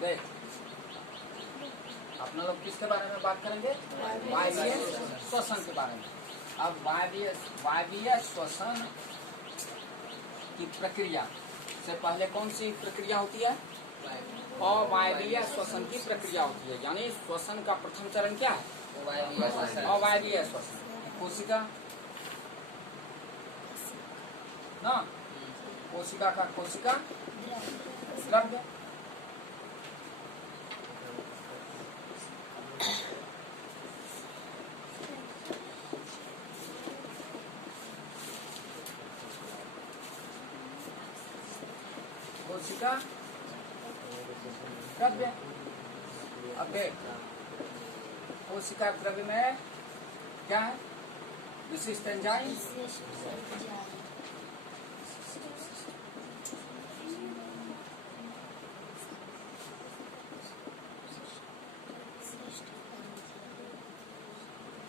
देख, अपना लोग किसके बारे में बात करेंगे? वायवीय श्वसन के बारे में। अब वायवीय श्वसन की प्रक्रिया से पहले कौन सी प्रक्रिया होती है? अवायवीय श्वसन की प्रक्रिया होती है। यानी श्वसन का प्रथम चरण क्या है? अवायवीय श्वसन। कोशिका ना, कोशिका का कोशिका द्रव्य, कोशिका द्रव्य। अब देख, कोशिका द्रव्य में क्या है? विशिष्ट एंजाइम,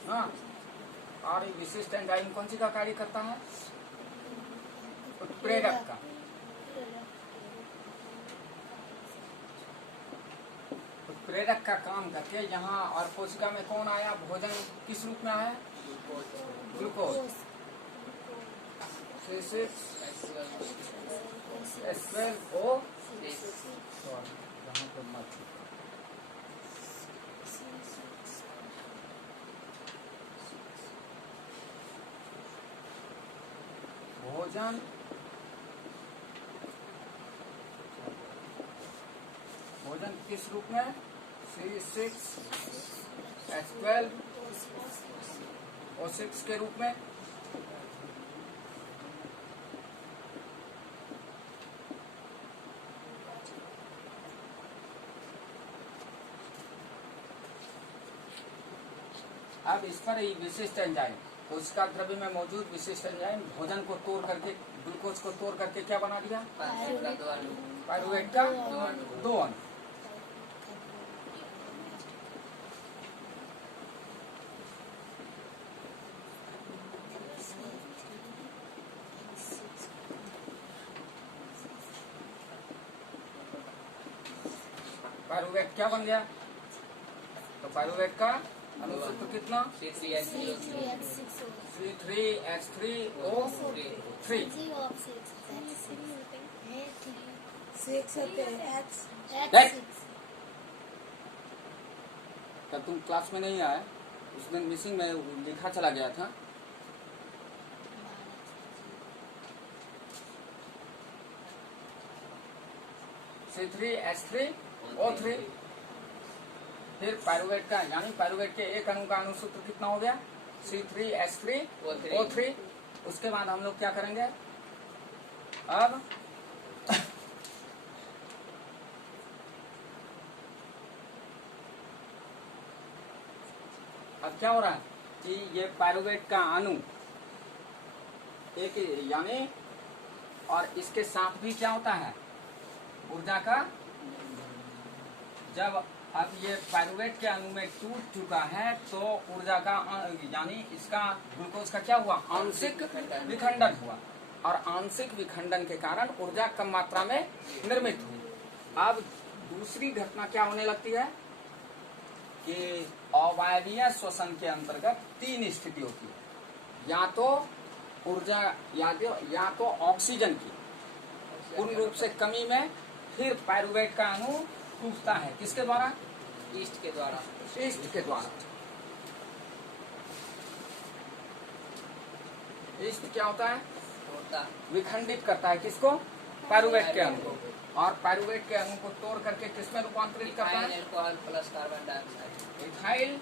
हाँ। और ये विशिष्ट एंजाइम कौन सी का कार्य करता है? उत्प्रेरक का। उत्प्रेरक का काम करके यहाँ, और कोशिका में कौन आया? भोजन किस रूप में आया? ग्लूकोज। भोजन किस रूप में? C6H12O6 के रूप में। अब इस पर विशिष्ट एंजाइम, कोशिका द्रव्य में मौजूद विशिष्ट एंजाइम भोजन को तोड़ करके, ग्लूकोज को तोड़ करके क्या बना दिया? पायरुवेट का 2 अणु। पायरुवेट क्या बन गया? तो पायरुवेट का अनुसूत्र कितना? C3H3O3। तब तुम क्लास में नहीं आए, उस दिन मिसिंग में लिखा चला गया था। C3H3O3। फिर पायरुवेट का, यानी पायरुवेट के एक अणु का अनुसूत्र कितना हो गया? C3H3O3। उसके बाद हम लोग क्या करेंगे? अब क्या हो रहा है कि ये पायरुवेट का अणु एक, यानी, और इसके साथ भी क्या होता है? ऊर्जा का, जब अब ये पायरुवेट के अणु में टूट चुका है तो ऊर्जा का, यानी इसका ग्लूकोज का क्या हुआ? आंशिक विखंडन हुआ, और आंशिक विखंडन के कारण ऊर्जा कम मात्रा में निर्मित हुई। अब दूसरी घटना क्या होने लगती है कि अवायवीय श्वसन के अंतर्गत 3 स्थिति होती है। या तो ऊर्जा, या तो ऑक्सीजन की पूर्ण रूप से कमी में फिर पायरुवेट का अणु टूटता है। किसके द्वारा? ईस्ट के द्वारा। ईस्ट के द्वारा। ईस्ट क्या होता है? विखंडित करता है। किसको? पायरुवेट के अणु को। और पायरुवेट के अणु को तोड़ करके किसमें रूपांतरित करता है? Alcohol plus carbon dioxide. Ethyl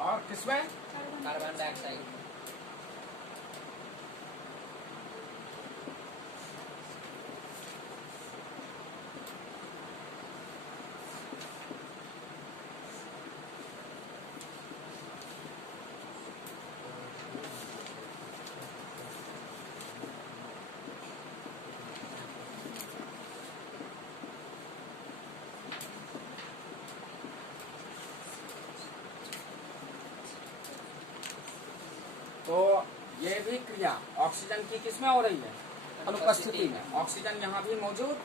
और किसमें? Carbon dioxide. ये भी क्रिया ऑक्सीजन की किसमें हो रही है? अनुपस्थिति में। ऑक्सीजन यहाँ भी मौजूद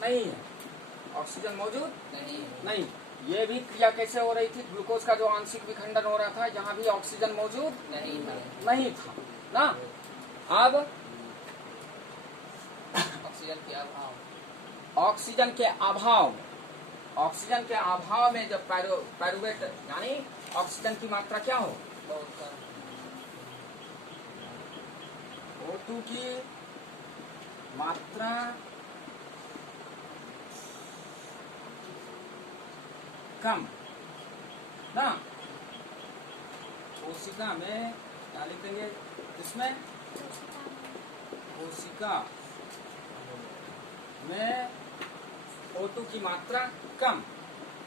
नहीं है। ऑक्सीजन मौजूद नहीं। ये भी क्रिया कैसे हो रही थी? ग्लूकोज का जो आंशिक विखंडन हो रहा था, यहाँ भी ऑक्सीजन मौजूद नहीं था ना। अब ऑक्सीजन के अभाव में जब पायरुवेट यानी ऑक्सीजन की मात्रा क्या हो? O2 की मात्रा कम ना। कोशिका में क्या लिखेंगे? इसमें कोशिका में O2 की मात्रा कम।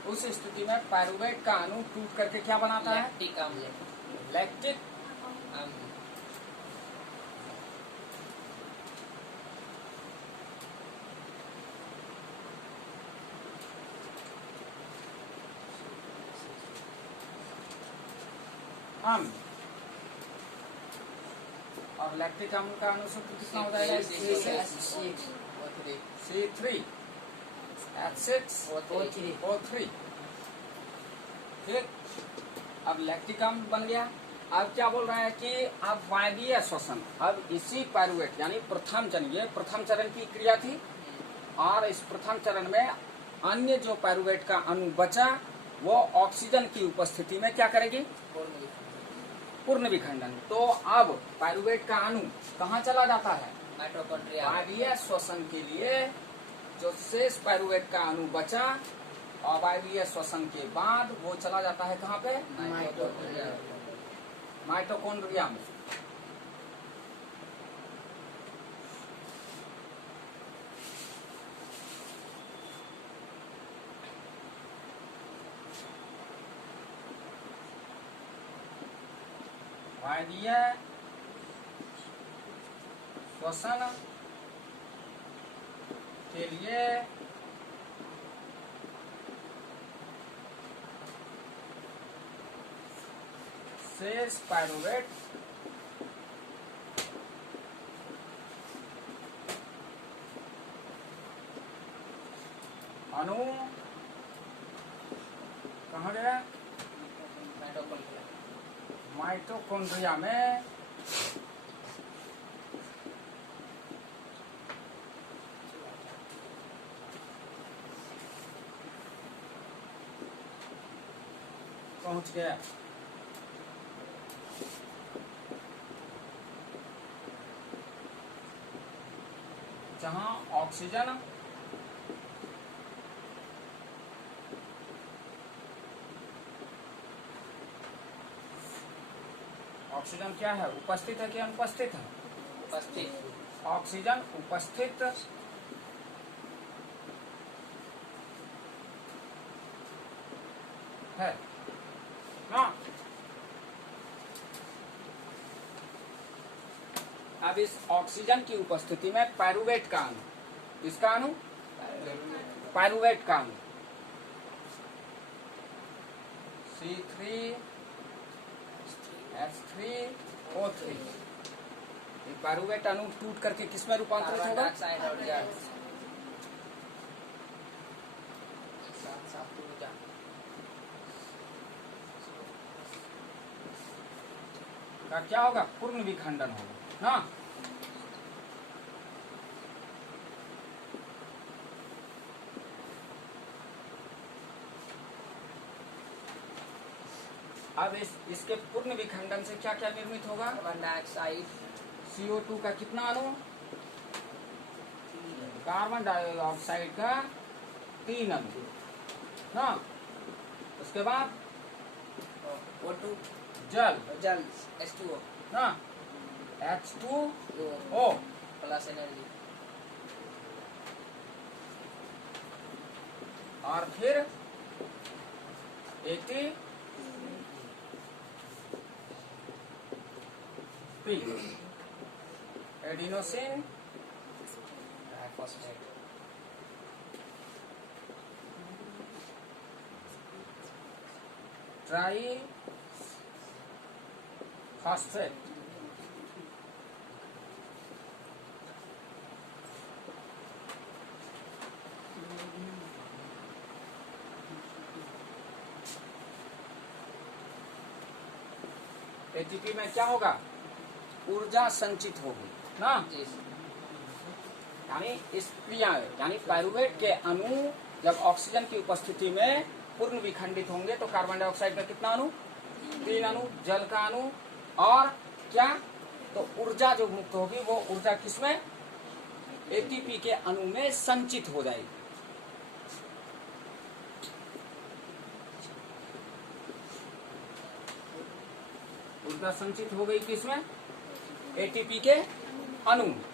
उस स्थिति में पायरुवेट का अणु टूट करके क्या बनाता है? लैक्टिक अम्ल। और लैक्टिक अम्ल का अणुसूत्र कितना हो जाएगा? C3H6O3। ठीक। अब लैक्टिक अम्ल बन गया। अब क्या बोल रहा है कि अब वायवीय श्वसन, अब इसी पायरुवेट यानी प्रथम चरण, ये प्रथम चरण की क्रिया थी, और इस प्रथम चरण में अन्य जो पायरुवेट का अणु बचा वो ऑक्सीजन की उपस्थिति में क्या करेगी? पूर्ण विखंडन। तो अब पायरुवेट का अणु कहाँ चला जाता है? माइटोकॉन्ड्रिया। वायवीय श्वसन के लिए जो शेष पायरुवेट का अणु बचा अवायवीय श्वसन के बाद वो चला जाता है कहाँ पे? माइटोकॉन्ड्रिया में। वायवीय श्वसन के लिए शेष पायरुवेट अणु कहाँ गया? माइटोकॉन्ड्रिया में पहुंच गया। जहां ऑक्सीजन क्या है? उपस्थित है कि अनुपस्थित है? उपस्थित। ऑक्सीजन उपस्थित है ना। अब इस ऑक्सीजन की उपस्थिति में पायरुवेट का अणु, किसका अणु? पायरुवेट का अणु C3H3O3। पायरुवेट अणु टूट करके किसमें रूपांतरित होगा? का क्या होगा? पूर्ण विखंडन होगा ना। अब इसके पूर्ण विखंडन से क्या क्या निर्मित होगा? Carbon dioxide. CO2 का कितना अणु? कार्बन डाइऑक्साइड का 3 अणु ना। उसके बाद O2 जल H2O ना, H2O प्लस एनर्जी, और फिर ATP adenosine triphosphate. Triphosphate ATP में क्या होगा, ऊर्जा संचित होगी ना। यानी इस क्रिया यानी पायरुवेट के अणु जब ऑक्सीजन की उपस्थिति में पूर्ण विखंडित होंगे तो कार्बन डाइऑक्साइड का कितना अणु, 3 अणु, जल का अणु और क्या, तो ऊर्जा जो मुक्त होगी वो ऊर्जा किसमें, एटीपी के अणु में संचित हो जाएगी। ऊर्जा संचित हो गई किसमें, एटीपी के अणु में।